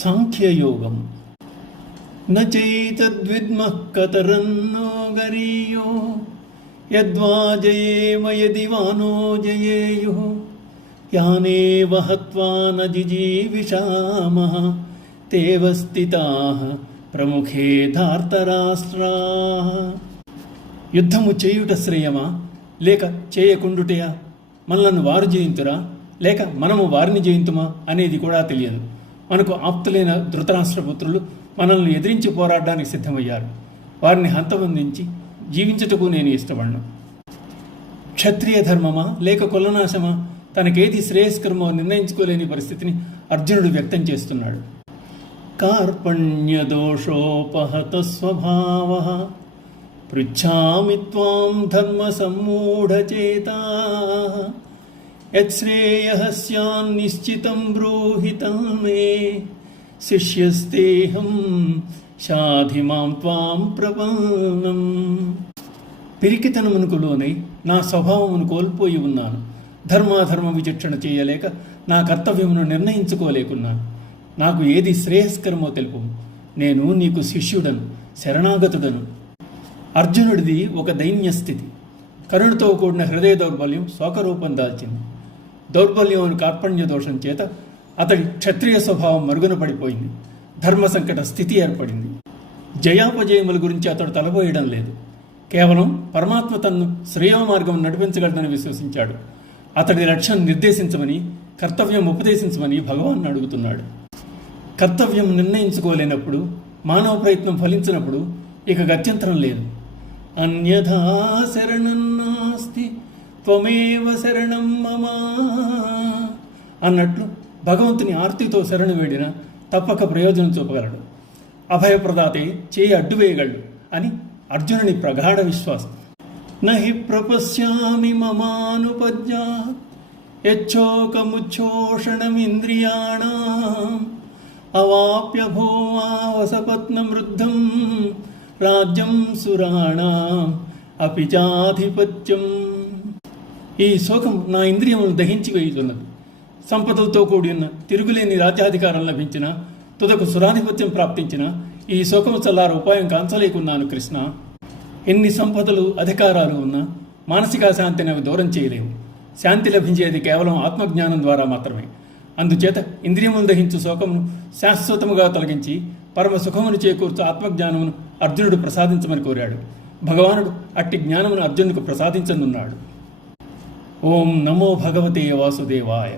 సాంఖ్యయోగం. నచైతద్విద్మః కతరన్నో గరీయో యద్వా జయేమ యది వానో జయేయుః యానేవ హత్వా న జిజీవిషామః తేవ స్థితాః ప్రముఖే ధార్తరాష్ట్రాః. యుద్ధము చేయుట శ్రేయమా లేక చేయకుండుటయా? మనలను వారు జయింతురా లేక మనము వారిని జయింతుమా అనేది కూడా తెలియదు. మనకు ఆప్తులైన ధృతరాష్ట్రపుత్రులు మనల్ని ఎదిరించి పోరాడడానికి సిద్ధమయ్యారు. వారిని హంతబంధించి జీవించుటకు నేను ఇష్టపడను. క్షత్రియ ధర్మమా లేక కులనాశమా, తనకేది శ్రేయస్కరమో నిర్ణయించుకోలేని పరిస్థితిని అర్జునుడు వ్యక్తం చేస్తున్నాడు. కార్పణ్యదోషోపహత స్వభావః పృచ్ఛామి త్వాం ధర్మ సమ్మూఢచేతాః యచ్శ్రేయః స్యాన్నిశ్చితం బ్రూహి తన్మే శిష్యస్తేహం శాధి మాం త్వాం ప్రపన్నం. పిరికితనమునకు లోనై నా స్వభావమును కోల్పోయి ఉన్నాను. ధర్మాధర్మ విచక్షణ చేయలేక నా కర్తవ్యమును నిర్ణయించుకోలేకున్నాను. నాకు ఏది శ్రేయస్కరమో తెలుపు. నేను నీకు శిష్యుడను, శరణాగతుడను. అర్జునుడిది ఒక దైన్యస్థితి. కరుణతో కూడిన హృదయ దౌర్బల్యం శోకరూపం దాల్చింది. దౌర్బల్యం కార్పణ్య దోషం చేత అతడి క్షత్రియ స్వభావం మరుగున పడిపోయింది. ధర్మ సంకట స్థితి ఏర్పడింది. జయాపజయముల గురించి అతడు తలపోయడం లేదు. కేవలం పరమాత్మ తన్ను శ్రేయో మార్గం నడిపించగలదని విశ్వసించాడు. అతడి లక్ష్యం నిర్దేశించమని, కర్తవ్యం ఉపదేశించమని భగవాన్ అడుగుతున్నాడు. కర్తవ్యం నిర్ణయించుకోలేనప్పుడు, మానవ ప్రయత్నం ఫలించినప్పుడు ఇక గత్యంతరం లేదు. అన్యథా శరణం నాస్తి త్వమేవ శరణం మమ అన్నట్లు భగవంతుని ఆర్తితో శరణు వేడిన తప్పక ప్రయోజనం చూపగలడు. అభయప్రదాతే చేయి అడ్డువేయగలడు అని అర్జునుని ప్రగాఢ విశ్వాసం. నహి ప్రపశ్యామి మమానుపద్యాత్ యచ్చోకముచ్చోషణమింద్రియాణాం అవాప్య భోవావసపత్నమృద్ధం రాజ్యం సురాణాం అపి చాధిపత్యం. ఈ శోకం నా ఇంద్రియములను దహించి వేయుతున్నది. సంపదలతో కూడిన తిరుగులేని రాజ్యాధికారం లభించిన, తుదకు సురాధిపత్యం ప్రాప్తించిన ఈ శోకము చల్లార ఉపాయం కాంచలేకున్నాను కృష్ణ. ఎన్ని సంపదలు, అధికారాలు ఉన్నా మానసిక శాంతిని అవి దూరం చేయలేవు. శాంతి లభించేది కేవలం ఆత్మజ్ఞానం ద్వారా మాత్రమే. అందుచేత ఇంద్రియమును దహించు శోకమును శాశ్వతముగా తొలగించి పరమ సుఖమును చేకూర్చు ఆత్మజ్ఞానమును అర్జునుడు ప్రసాదించమని కోరాడు. భగవానుడు అట్టి జ్ఞానమును అర్జునుడికి ప్రసాదించనున్నాడు. ఓం నమో భగవతే వాసుదేవాయ.